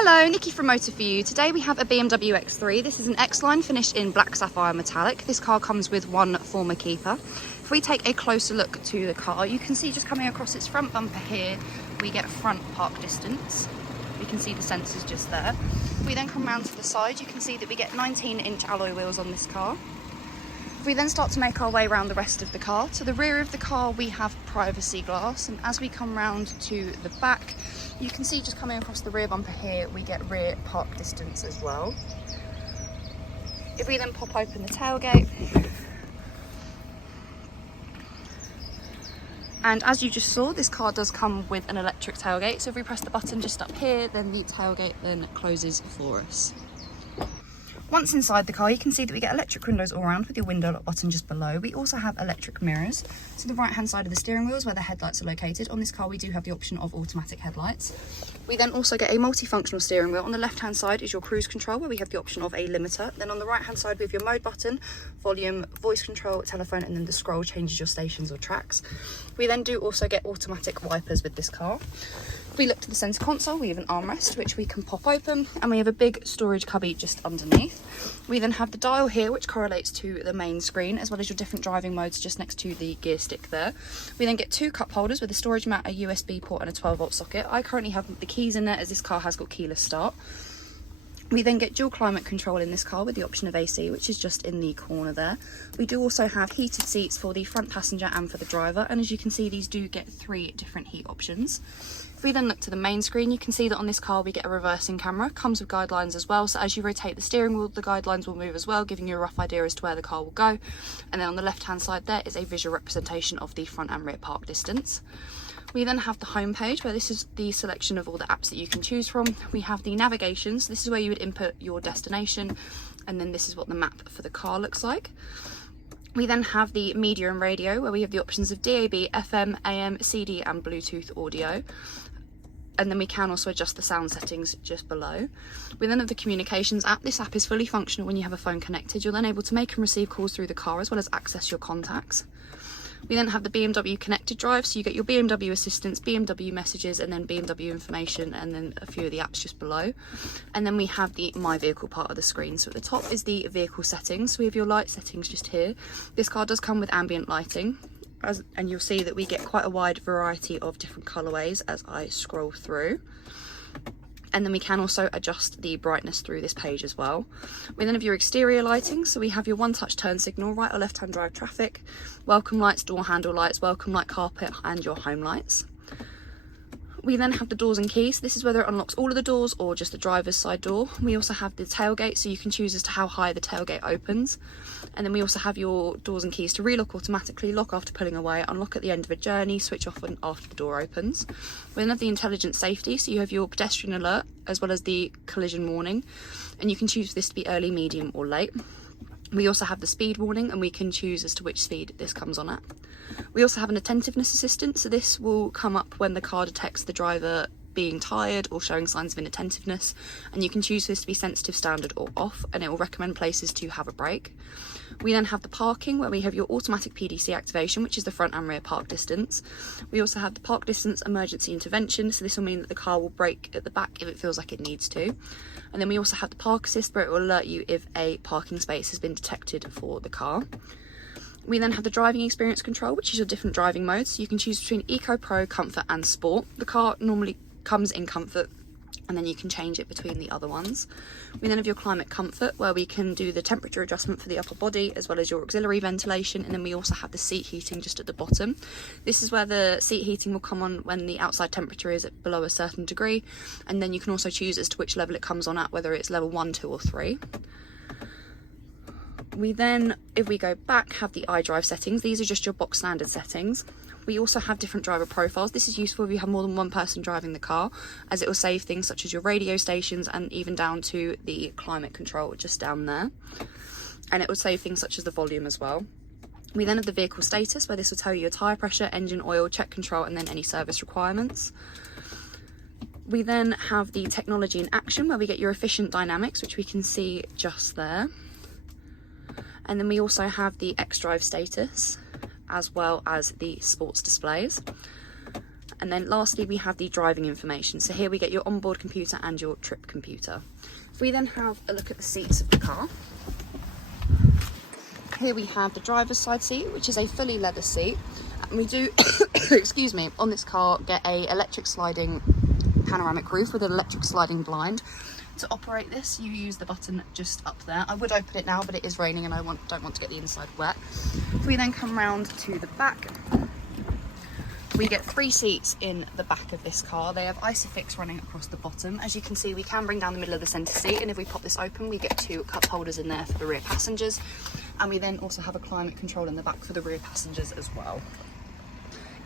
Hello, Nikki from Motor For You. Today we have a BMW X3. This is an X-Line finished in black sapphire metallic. This car comes with one former keeper. If we take a closer look to the car, you can see just coming across its front bumper here, we get front park distance. We can see the sensors just there. If we then come round to the side, you can see that we get 19-inch alloy wheels on this car. If we then start to make our way around the rest of the car, to the rear of the car we have privacy glass, and as we come round to the back, you can see just coming across the rear bumper here, we get rear park distance as well. If we then pop open the tailgate, and as you just saw, this car does come with an electric tailgate, so if we press the button just up here, then the tailgate then closes for us. Once inside the car, you can see that we get electric windows all around with your window lock button just below. We also have electric mirrors. So the right hand side of the steering wheel is where the headlights are located. On this car, we do have the option of automatic headlights. We then also get a multifunctional steering wheel. On the left hand side is your cruise control, where we have the option of a limiter. Then on the right hand side we have your mode button, volume, voice control, telephone, and then the scroll changes your stations or tracks. We then do also get automatic wipers with this car. If we look to the centre console, we have an armrest which we can pop open, and we have a big storage cubby just underneath. We then have the dial here which correlates to the main screen, as well as your different driving modes just next to the gear stick there. We then get two cup holders with a storage mat, a USB port and a 12-volt socket. I currently have the keys in there as this car has got keyless start. We then get dual climate control in this car with the option of AC, which is just in the corner there. We do also have heated seats for the front passenger and for the driver, and as you can see, these do get 3 different heat options. If we then look to the main screen, you can see that on this car we get a reversing camera, comes with guidelines as well, so as you rotate the steering wheel, the guidelines will move as well, giving you a rough idea as to where the car will go. And then on the left hand side there is a visual representation of the front and rear park distance. We then have the home page, where this is the selection of all the apps that you can choose from. We have the navigation, so this is where you would input your destination, and then this is what the map for the car looks like. We then have the media and radio, where we have the options of DAB, FM, AM, CD and Bluetooth audio. And then we can also adjust the sound settings just below. We then have the communications app. This app is fully functional when you have a phone connected. You're then able to make and receive calls through the car, as well as access your contacts. We then have the BMW Connected Drive, so you get your BMW assistance, BMW messages, and then BMW information, and then a few of the apps just below. And then we have the My Vehicle part of the screen. So at the top is the vehicle settings. So we have your light settings just here. This car does come with ambient lighting, and you'll see that we get quite a wide variety of different colourways as I scroll through. And then we can also adjust the brightness through this page as well. We then have your exterior lighting, so we have your one-touch turn signal, right or left-hand drive traffic, welcome lights, door handle lights, welcome light carpet, and your home lights. We then have the doors and keys. This is whether it unlocks all of the doors or just the driver's side door. We also have the tailgate, so you can choose as to how high the tailgate opens. And then we also have your doors and keys to relock automatically, lock after pulling away, unlock at the end of a journey, switch off after the door opens. We then have the intelligent safety, so you have your pedestrian alert as well as the collision warning, and you can choose this to be early, medium or late. We also have the speed warning, and we can choose as to which speed this comes on at. We also have an attentiveness assistant, so this will come up when the car detects the driver being tired or showing signs of inattentiveness, and you can choose this to be sensitive, standard or off, and it will recommend places to have a break. We then have the parking, where we have your automatic PDC activation, which is the front and rear park distance. We also have the park distance emergency intervention, so this will mean that the car will brake at the back if it feels like it needs to. And then we also have the park assist, where it will alert you if a parking space has been detected for the car. We then have the driving experience control, which is your different driving modes. So you can choose between Eco, Pro, Comfort and Sport. The car normally comes in Comfort, and then you can change it between the other ones. We then have your climate comfort, where we can do the temperature adjustment for the upper body as well as your auxiliary ventilation, and then we also have the seat heating just at the bottom. This is where the seat heating will come on when the outside temperature is at below a certain degree, and then you can also choose as to which level it comes on at, whether it's level 1, 2 or 3. We then, if we go back, have the iDrive settings. These are just your box standard settings. We also have different driver profiles. This is useful if you have more than one person driving the car, as it will save things such as your radio stations and even down to the climate control just down there. And it will save things such as the volume as well. We then have the vehicle status, where this will tell you your tyre pressure, engine oil, check control, and then any service requirements. We then have the technology in action, where we get your efficient dynamics, which we can see just there. And then we also have the XDRIVE status, as well as the sports displays. And then lastly, we have the driving information. So here we get your onboard computer and your trip computer. If we then have a look at the seats of the car, here we have the driver's side seat, which is a fully leather seat. And we do, excuse me, on this car get a electric sliding panoramic roof with an electric sliding blind. To operate this, you use the button just up there. I would open it now, but it is raining and I don't want to get the inside wet. If we then come round to the back, we get 3 seats in the back of this car. They have Isofix running across the bottom. As you can see, we can bring down the middle of the centre seat, and if we pop this open, we get 2 cup holders in there for the rear passengers. And we then also have a climate control in the back for the rear passengers as well.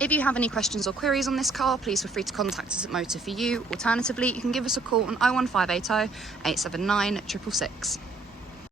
If you have any questions or queries on this car, please feel free to contact us at Motor4U. Alternatively, you can give us a call on 01580 879 666.